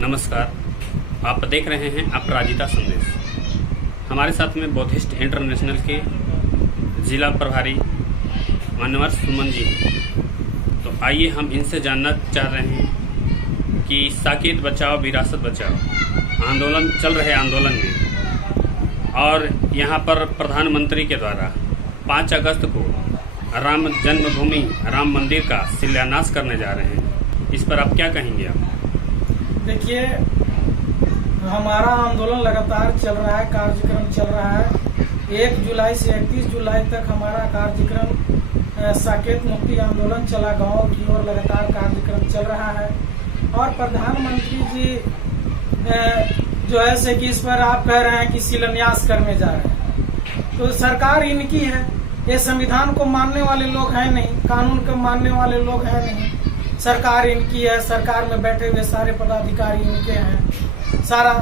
नमस्कार, आप देख रहे हैं अपराजिता संदेश। हमारे साथ में बौद्धिस्ट इंटरनेशनल के जिला प्रभारी मान्यवर सुमन जी हैं। तो आइए हम इनसे जानना चाह रहे हैं कि साकेत बचाओ विरासत बचाओ आंदोलन चल रहे आंदोलन में और यहाँ पर प्रधानमंत्री के द्वारा 5 अगस्त को राम जन्मभूमि राम मंदिर का शिलान्यास करने जा रहे हैं। इस पर आप क्या कहेंगे? आप देखिए, हमारा आंदोलन लगातार चल रहा है, कार्यक्रम चल रहा है। 1 जुलाई से 31 जुलाई तक हमारा कार्यक्रम साकेत मुक्ति आंदोलन चला गांव की ओर लगातार कार्यक्रम चल रहा है। और प्रधानमंत्री जी जो है से कि इस पर आप कह रहे हैं कि शिलान्यास करने जा रहे हैं, तो सरकार इनकी है। ये संविधान को मानने वाले लोग हैं नहीं, कानून को मानने वाले लोग हैं नहीं। सरकार इनकी है, सरकार में बैठे हुए सारे पदाधिकारी इनके हैं, सारा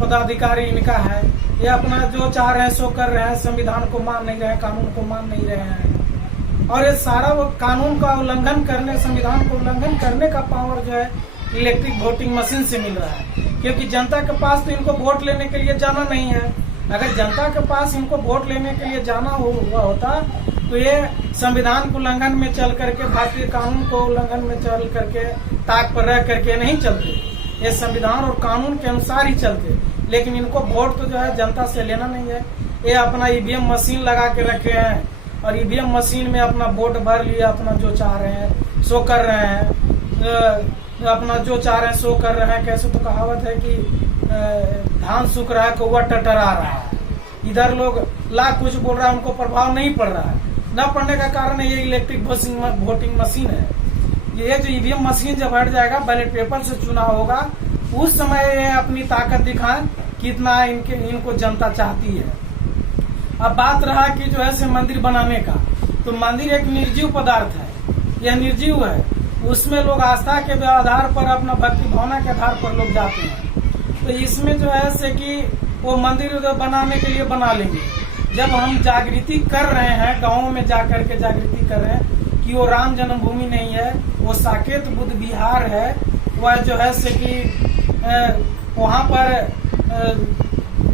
पदाधिकारी इनका है। ये अपना जो चाह रहे हैं सो कर रहे हैं, संविधान को मान नहीं रहे हैं, कानून को मान नहीं रहे हैं। और ये सारा वो कानून का उल्लंघन करने, संविधान को उल्लंघन करने का पावर जो है इलेक्ट्रिक वोटिंग मशीन से मिल रहा है। क्योंकि जनता के पास तो इनको वोट लेने के लिए जाना नहीं है। अगर जनता के पास इनको वोट लेने के लिए जाना हुआ होता तो ये संविधान को उल्लंघन में चल करके, भारतीय कानून को उल्लंघन में चल करके, ताक पर रह करके नहीं चलते। ये संविधान और कानून के अनुसार ही चलते। लेकिन इनको वोट तो जो है जनता से लेना नहीं है। ये अपना ईवीएम मशीन लगा के रखे हैं और ईवीएम मशीन में अपना वोट भर लिया, अपना जो चाह रहे हैं सो कर रहे हैं, अपना जो चाह रहे हैं सो कर रहे हैं। कैसे तो कहावत है कि धान सूख रहा है, कौवा टटरा रहा है। इधर लोग लाख कुछ बोल रहा है, उनको प्रभाव नहीं पड़ रहा है। न पड़ने का कारण ये इलेक्ट्रिक वोटिंग मशीन है। ये जो ईवीएम मशीन जब हट जाएगा, बैलेट पेपर से चुनाव होगा, उस समय ये अपनी ताकत दिखाएं कितना इनको जनता चाहती है। अब बात रहा कि जो है से मंदिर बनाने का, तो मंदिर एक निर्जीव पदार्थ है, यह निर्जीव है। उसमें लोग आस्था के आधार पर, अपना भक्ति भावना के आधार पर लोग जाते हैं। तो इसमें जो है से कि वो मंदिर बनाने के लिए बना लेंगे। जब हम जागृति कर रहे हैं, गाँव में जाकर के जागृति कर रहे हैं कि वो राम जन्मभूमि नहीं है, वो साकेत बुद्ध विहार है। वह जो है से कि वहाँ पर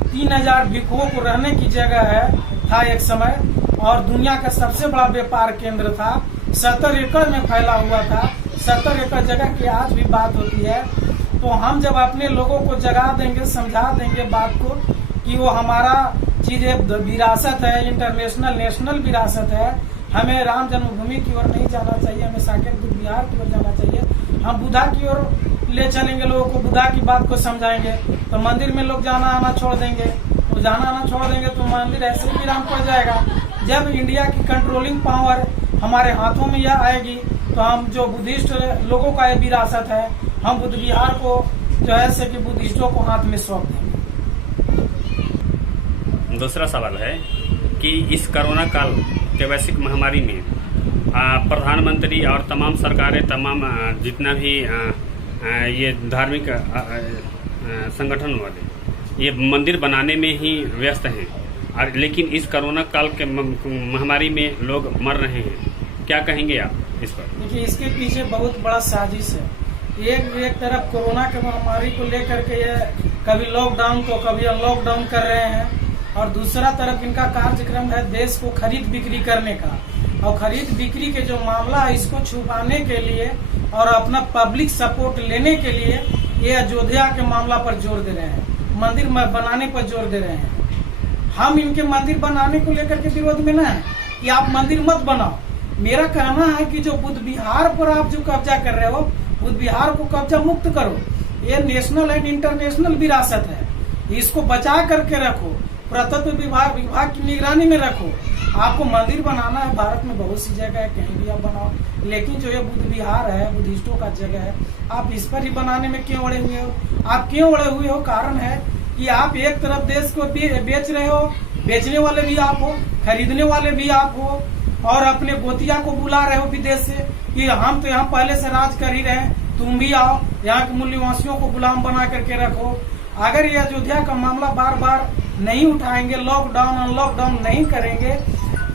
3000 भिक्षुओं को रहने की जगह था एक समय, और दुनिया का सबसे बड़ा व्यापार केंद्र था। 70 एकड़ में फैला हुआ था। 70 एकड़ जगह की आज भी बात होती है। तो हम जब अपने लोगों को जगा देंगे, समझा देंगे बात को कि वो हमारा चीज विरासत है, इंटरनेशनल नेशनल विरासत है, हमें राम जन्मभूमि की ओर नहीं जाना चाहिए, हमें साकेत बुद्ध विहार की ओर जाना चाहिए। हम बुद्धा की ओर ले चलेंगे लोगों को, बुद्धा की बात को समझाएंगे, तो मंदिर में लोग जाना आना छोड़ देंगे। तो जाना आना छोड़ देंगे तो मंदिर ऐसे ही विराम पड़ जाएगा। जब इंडिया की कंट्रोलिंग पावर हमारे हाथों में यह आएगी तो हम जो बुद्धिस्ट लोगों का ये विरासत है, हम बुद्ध विहार को जो है से कि बुद्धिस्टों को हाथ में सौंप देंगे। दूसरा सवाल है कि इस कोरोना काल के वैश्विक महामारी में प्रधानमंत्री और तमाम सरकारें, तमाम जितना भी ये धार्मिक संगठन वाले ये मंदिर बनाने में ही व्यस्त हैं, और लेकिन इस कोरोना काल के महामारी में लोग मर रहे हैं। क्या कहेंगे आप इस पर? देखिए, इसके पीछे बहुत बड़ा साजिश है। एक तरफ कोरोना के महामारी को लेकर के ये कभी लॉकडाउन तो कभी अनलॉकडाउन कर रहे हैं, और दूसरा तरफ इनका कार्यक्रम है देश को खरीद बिक्री करने का। और खरीद बिक्री के जो मामला है, इसको छुपाने के लिए और अपना पब्लिक सपोर्ट लेने के लिए ये अयोध्या के मामला पर जोर दे रहे हैं, मंदिर बनाने पर जोर दे रहे हैं। हम इनके मंदिर बनाने को लेकर के विरोध में ना है कि आप मंदिर मत बनाओ। मेरा कहना है कि जो बुद्ध विहार पर आप जो कब्जा कर रहे हो, बुद्ध विहार को कब्जा मुक्त करो। ये नेशनल एंड इंटरनेशनल विरासत है, इसको बचा करके रखो, पुरातत्व विभाग की निगरानी में रखो। आपको मंदिर बनाना है, भारत में बहुत सी जगह है, कहीं भी आप बनाओ, लेकिन जो ये बुद्ध विहार है, बुद्धिस्टों का जगह है, आप इस पर ही बनाने में क्यों अड़े हुए हो? आप क्यों अड़े हुए हो? कारण है कि आप एक तरफ देश को बेच रहे हो, बेचने वाले भी आप हो, खरीदने वाले भी आप हो, और अपने गोतिया को बुला रहे हो विदेश से कि हम तो यहाँ पहले से राज कर ही रहे, तुम भी आओ, यहाँ के मूल्यवासियों को गुलाम बना करके रखो। अगर ये अयोध्या का मामला बार बार नहीं उठाएंगे, लॉकडाउन अनलॉकडाउन नहीं करेंगे,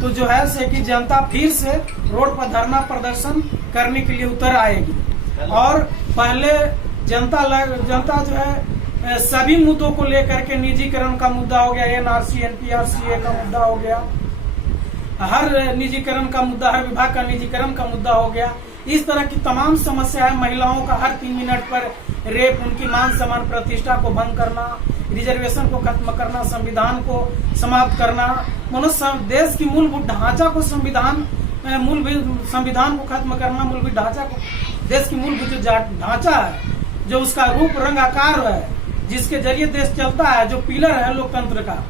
तो जो है से कि जनता फिर से रोड पर धरना प्रदर्शन करने के लिए उतर आएगी। और पहले जनता जो है सभी मुद्दों को लेकर के निजीकरण का मुद्दा हो गया, एनआरसी एनपीआर सीए का मुद्दा हो गया, हर निजीकरण का मुद्दा, हर विभाग का निजीकरण का मुद्दा हो गया। इस तरह की तमाम समस्याएं, महिलाओं का हर 3 मिनट पर रेप, उनकी मान सम्मान प्रतिष्ठा को भंग करना, रिजर्वेशन को खत्म करना, संविधान को समाप्त करना, देश की मूलभूत ढांचा को संविधान को खत्म करना, मूलभूत ढांचा को, देश की मूलभूत जो ढांचा है, जो उसका रूप रंग आकार है, जिसके जरिए देश चलता है, जो पिलर है लोकतंत्र का,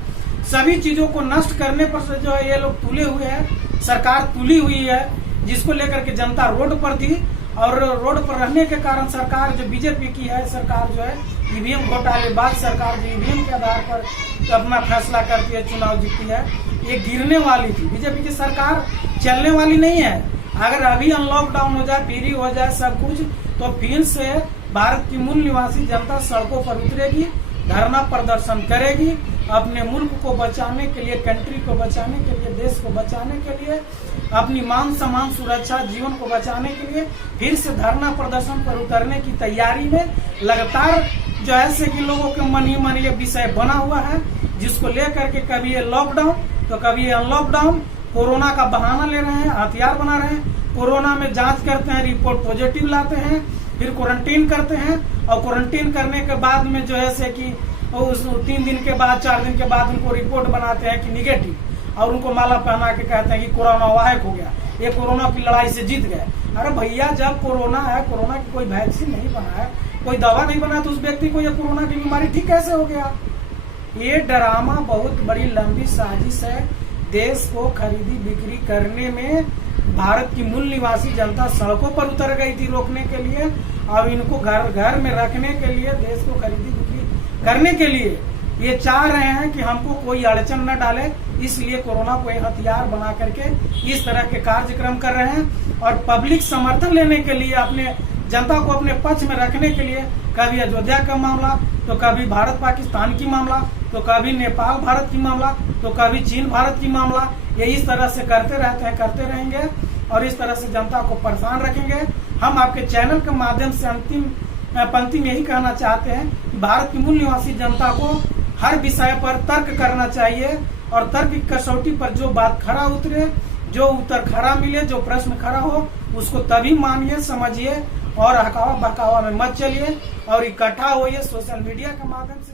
सभी चीजों को नष्ट करने पर से जो है ये लोग तुले हुए हैं, सरकार तुली हुई है, जिसको लेकर के जनता रोड पर थी। और रोड पर रहने के कारण सरकार जो बीजेपी की है, सरकार जो है ईवीएम घोटालेबाज सरकार, जो ईवीएम के आधार पर अपना फैसला करती है, चुनाव जीतती है, ये गिरने वाली थी। बीजेपी की सरकार चलने वाली नहीं है। अगर अभी अनलॉकडाउन हो जाए, फ्री हो जाए सब कुछ, तो फिर से भारत की मूल निवासी जनता सड़कों पर उतरेगी, धरना प्रदर्शन करेगी, अपने मुल्क को बचाने के लिए, कंट्री को बचाने के लिए, देश को बचाने के लिए, अपनी मान सम्मान सुरक्षा जीवन को बचाने के लिए फिर से धरना प्रदर्शन पर उतरने की तैयारी में लगातार जो ऐसे कि लोगों के मन ही मन ये विषय बना हुआ है, जिसको लेकर के कभी ये लॉकडाउन तो कभी ये अनलॉकडाउन, कोरोना का बहाना ले रहे हैं, हथियार बना रहे हैं। कोरोना में जांच करते हैं, रिपोर्ट पॉजिटिव लाते हैं, फिर क्वारंटीन करते हैं, और क्वारंटीन करने के बाद में जो है से कि उस 3 दिन के बाद 4 दिन के बाद उनको रिपोर्ट बनाते हैं कि निगेटिव, और उनको माला पहना के कहते हैं कि कोरोना वायक हो गया, ये कोरोना की लड़ाई से जीत गए। अरे भैया, जब कोरोना है, कोरोना की कोई वैक्सीन नहीं बना है, कोई दवा नहीं बना, तो उस व्यक्ति को ये कोरोना की बीमारी ठीक कैसे हो गया? ये ड्रामा बहुत बड़ी लंबी साजिश है। देश को खरीदी बिक्री करने में भारत की मूल निवासी जनता सड़कों पर उतर गई थी रोकने के लिए, और इनको घर घर में रखने के लिए, देश को खरीदी बिक्री करने के लिए ये चाह रहे हैं कि हमको कोई अड़चन न डाले, इसलिए कोरोना को एक हथियार बना करके इस तरह के कार्यक्रम कर रहे हैं। और पब्लिक समर्थन लेने के लिए, अपने जनता को अपने पक्ष में रखने के लिए, कभी अयोध्या का मामला, तो कभी भारत पाकिस्तान की मामला, तो कभी नेपाल भारत की मामला, तो कभी चीन भारत की मामला, ये इस तरह से करते रहते हैं, करते रहेंगे, और इस तरह से जनता को परेशान रखेंगे। हम आपके चैनल के माध्यम से अंतिम पंक्ति में यही कहना चाहते हैं कि भारत की मूल निवासी जनता को हर विषय पर तर्क करना चाहिए, और तर्क की कसौटी पर जो बात खरा उतरे, जो उत्तर खरा मिले, जो प्रश्न खरा हो, उसको तभी मानिए, समझिए, और हकावा बहकावा में मत चलिए, और इकट्ठा होइए सोशल मीडिया के माध्यम से।